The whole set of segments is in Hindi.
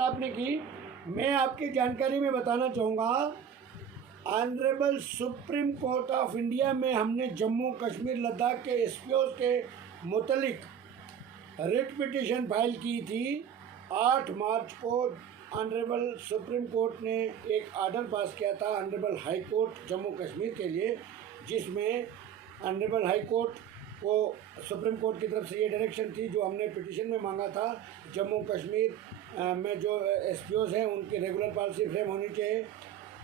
आपने की, मैं आपकी जानकारी में बताना चाहूँगा, honourable supreme court of India में हमने जम्मू कश्मीर लद्दाख के एसपीओ के मुतलिक रिट पिटीशन फाइल की थी। 8 मार्च को ऑनरेबल सुप्रीम कोर्ट ने एक आर्डर पास किया था honourable high court Jammu Kashmir के लिए, जिसमें ऑनरेबल हाई कोर्ट को सुप्रीम कोर्ट की तरफ से ये डायरेक्शन थी जो हमने पिटीशन में मांगा था, जम्मू कश्मीर में जो एसपीओज़ हैं उनकी रेगुलर पॉलिसी फ्रेम होनी चाहिए।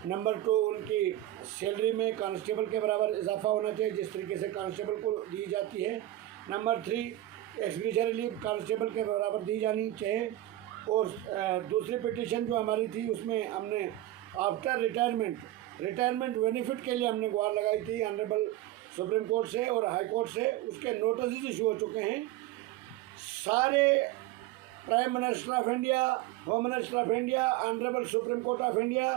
नंबर 2, उनकी सैलरी में कांस्टेबल के बराबर इजाफा होना चाहिए जिस तरीके से कांस्टेबल को दी जाती है। नंबर 3, एक्सग्रेशियर रिलीफ कांस्टेबल के बराबर दी जानी चाहिए। और दूसरी पिटीशन जो हमारी थी उसमें हमने आफ्टर रिटायरमेंट बेनिफिट के लिए हमने गुहार लगाई थी ऑनरेबल सुप्रीम कोर्ट से और हाई कोर्ट से। उसके नोटिस इशू हो चुके हैं। सारे prime minister of India, home minister of India, honourable supreme court of India,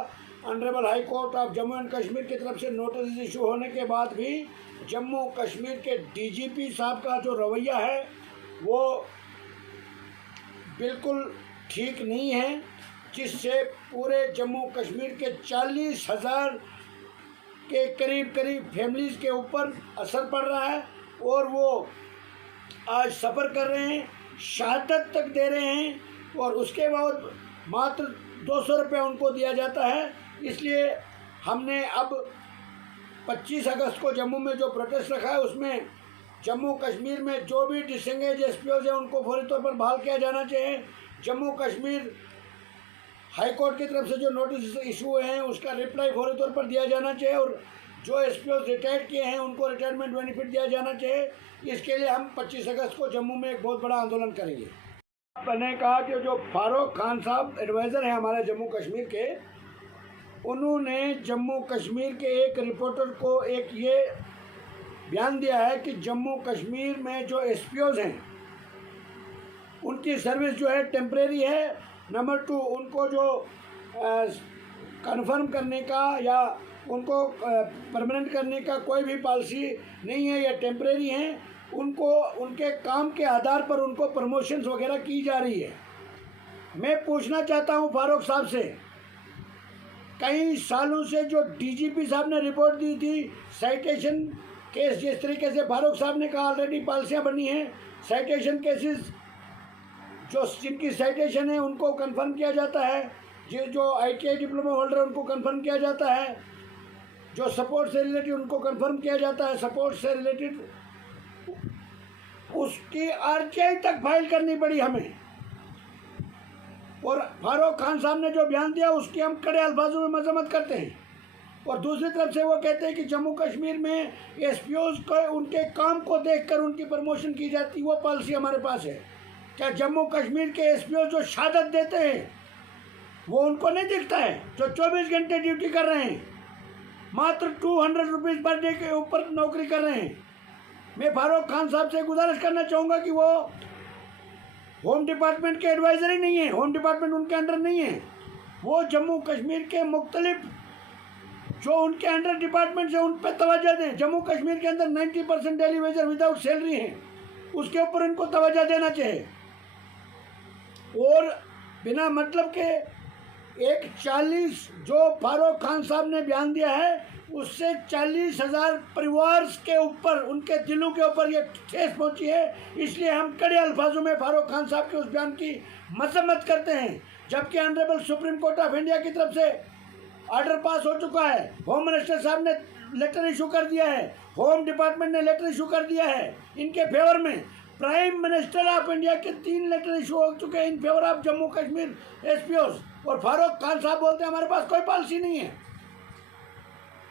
honourable high court of Jammu and Kashmir की तरफ से नोटिस इशू होने के बाद भी जम्मू कश्मीर के डीजीपी साहब का जो रवैया है वो बिल्कुल ठीक नहीं है, जिससे पूरे जम्मू कश्मीर के 40,000 के करीब फैमिलीज़ के ऊपर असर पड़ रहा है और वो आज सफ़र कर रहे हैं, शहादत तक दे रहे हैं और उसके बाद मात्र 200 रुपये उनको दिया जाता है। इसलिए हमने अब 25 अगस्त को जम्मू में जो प्रोटेस्ट रखा है उसमें जम्मू कश्मीर में जो भी डिसंगेज एसपीओज़ हैं उनको फौरी तौर पर बहाल किया जाना चाहिए। जम्मू कश्मीर हाई कोर्ट की तरफ से जो नोटिस इशू हुए हैं उसका रिप्लाई फौरी तौर पर दिया जाना चाहिए और जो एसपीओज़ रिटायर्ड किए हैं उनको रिटायरमेंट बेनिफिट दिया जाना चाहिए। इसके लिए हम 25 अगस्त को जम्मू में एक बहुत बड़ा आंदोलन करेंगे। मैंने कहा कि जो फारूक खान साहब एडवाइज़र हैं हमारे जम्मू कश्मीर के, उन्होंने जम्मू कश्मीर के एक रिपोर्टर को एक ये बयान दिया है कि जम्मू कश्मीर में जो एसपीओज़ हैं उनकी सर्विस जो है टेम्परेरी है। नंबर 2, उनको जो कंफर्म करने का या उनको परमानेंट करने का कोई भी पॉलिसी नहीं है, या टेम्परेरी हैं। उनको उनके काम के आधार पर उनको प्रमोशंस वगैरह की जा रही है। मैं पूछना चाहता हूं फारूक साहब से, कई सालों से जो डीजीपी साहब ने रिपोर्ट दी थी साइटेशन केस, जिस तरीके से फारूक साहब ने कहा ऑलरेडी पॉलिसियाँ बनी हैं, साइटेशन केसेस जो जिनकी साइटेशन है उनको कंफर्म किया जाता है, जो ITI डिप्लोमा होल्डर है उनको कंफर्म किया जाता है, जो सपोर्ट से रिलेटेड उनको कंफर्म किया जाता है, सपोर्ट से रिलेटेड उसकी RTI तक फाइल करनी पड़ी हमें। और फारूक खान साहब ने जो बयान दिया उसकी हम कड़े अल्फाजों में मजम्मत करते हैं। और दूसरी तरफ से वो कहते हैं कि जम्मू कश्मीर में एसपीओज़ को उनके काम को देखकर उनकी प्रमोशन की जाती, वो पॉलिसी हमारे पास है। क्या जम्मू कश्मीर के एसपीओ जो शहादत देते हैं वो उनको नहीं दिखता है, जो 24 घंटे ड्यूटी कर रहे हैं, मात्र 200 रुपीज़ पर डे के ऊपर नौकरी कर रहे हैं? मैं फारूक खान साहब से गुजारिश करना चाहूँगा कि वो होम डिपार्टमेंट के एडवाइज़र ही नहीं है, होम डिपार्टमेंट उनके अंडर नहीं है, वो जम्मू कश्मीर के मुख्तलिफ जो उनके अंडर डिपार्टमेंट है उन पर तवज्जो दें। जम्मू कश्मीर के अंदर 90% डेली वेजर विदाउट सैलरी हैं, उसके ऊपर इनको तवज्जो देना चाहिए। और बिना मतलब के एक 40 जो फारूक खान साहब ने बयान दिया है उससे 40,000 परिवार के ऊपर, उनके दिलों के ऊपर ये ठेस पहुंची है। इसलिए हम कड़े अल्फाजों में फारूक खान साहब के उस बयान की मजम्मत करते हैं। जबकि honourable supreme court of India की तरफ से ऑर्डर पास हो चुका है, होम मिनिस्टर साहब ने लेटर इशू कर दिया है, होम डिपार्टमेंट ने लेटर इशू कर दिया है इनके फेवर में, प्राइम मिनिस्टर ऑफ इंडिया के 3 लेटर इशू हो चुके हैं in favour of Jammu Kashmir SPOs. और फारूक खान साहब बोलते हैं हमारे पास कोई पॉलिसी नहीं है।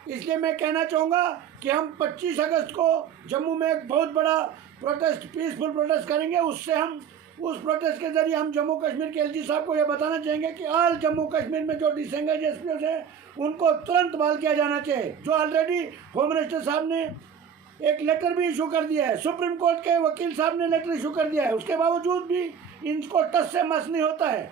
इसलिए मैं कहना चाहूँगा कि हम 25 अगस्त को जम्मू में एक बहुत बड़ा प्रोटेस्ट, पीसफुल प्रोटेस्ट करेंगे। उससे हम उस प्रोटेस्ट के जरिए हम जम्मू कश्मीर के LG साहब को यह बताना चाहेंगे कि ऑल जम्मू कश्मीर में जो डिसंगेज एसपीओज़ हैं उनको तुरंत बहाल किया जाना चाहिए। जो ऑलरेडी होम मिनिस्टर साहब ने एक लेटर भी इशू कर दिया है, सुप्रीम कोर्ट के वकील साहब ने लेटर इशू कर दिया है, उसके बावजूद भी इनको टस से मस नहीं होता है।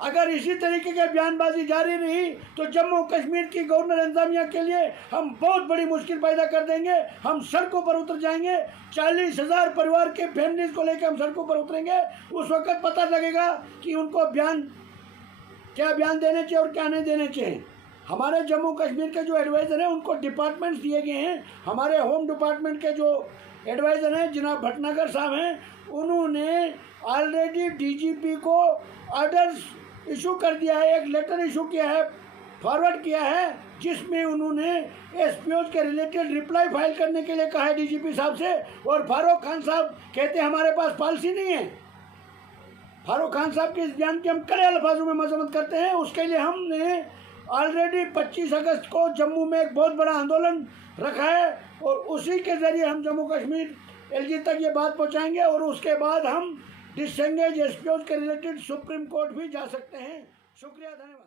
अगर इसी तरीके की बयानबाजी जारी रही तो जम्मू कश्मीर की गवर्नर इंतजामिया के लिए हम बहुत बड़ी मुश्किल पैदा कर देंगे। हम सड़कों पर उतर जाएंगे, 40,000 परिवार के फैमिलीज को लेकर हम सड़कों पर उतरेंगे। उस वक्त पता लगेगा कि उनको बयान क्या बयान देने चाहिए और क्या नहीं देने चाहिए। हमारे जम्मू कश्मीर के जो एडवाइज़र हैं उनको डिपार्टमेंट्स दिए गए हैं। हमारे होम डिपार्टमेंट के जो एडवाइज़र हैं जनाब भटनागर साहब हैं, उन्होंने ऑलरेडी डीजीपी को ऑर्डर्स इशू कर दिया है, एक लेटर इशू किया है, फॉरवर्ड किया है, जिसमें उन्होंने एसपीओ के रिलेटेड रिप्लाई फाइल करने के लिए कहा है डीजीपी साहब से। और फारूक खान साहब कहते हैं हमारे पास पॉलिसी नहीं है। फारूक खान साहब के इस बयान की हम कड़े अल्फाजों में मजम्मत करते हैं। उसके लिए हमने ऑलरेडी 25 अगस्त को जम्मू में एक बहुत बड़ा आंदोलन रखा है और उसी के ज़रिए हम जम्मू कश्मीर एलजी तक ये बात पहुंचाएंगे और उसके बाद हम डिसएंगेज एसपीओ के रिलेटेड सुप्रीम कोर्ट भी जा सकते हैं। शुक्रिया, धन्यवाद।